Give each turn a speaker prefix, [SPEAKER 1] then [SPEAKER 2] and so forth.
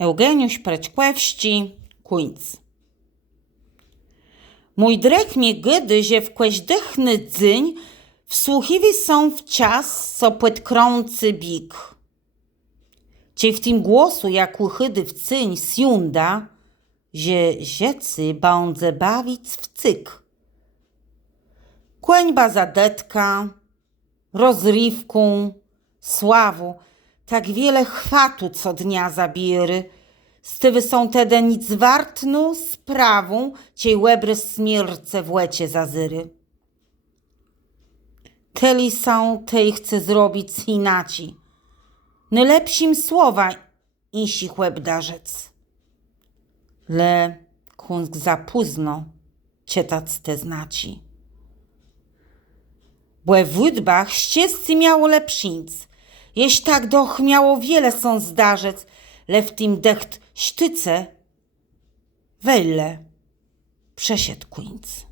[SPEAKER 1] Eugeniusz Prećkłewści, Kuńc. Mój drek mnie gdy, że w kłeźdychny dzyń wsłuchiwi są w czas, co płetkrący bik. Cie w tym głosu, jak łychydy w cyń sjunda, że rzecy bądze bawić w cyk. Kłęba zadetka, rozrywką, sławu, tak wiele chwatu co dnia zabiery. Stywy są tedy nic wartnu sprawą, ciej łebry smierce w łecie zazyry. Teli są, tej chce zrobić inaci. Najlepszym słowa insich łeb darzec. Le kunsk za późno, cietac te znaci. Błe w wódbach ścieżcy miało lepszyńc. Jeś tak doch miało wiele są zdarzec, le w tym decht sztyce, wejle przesiedł kuńc.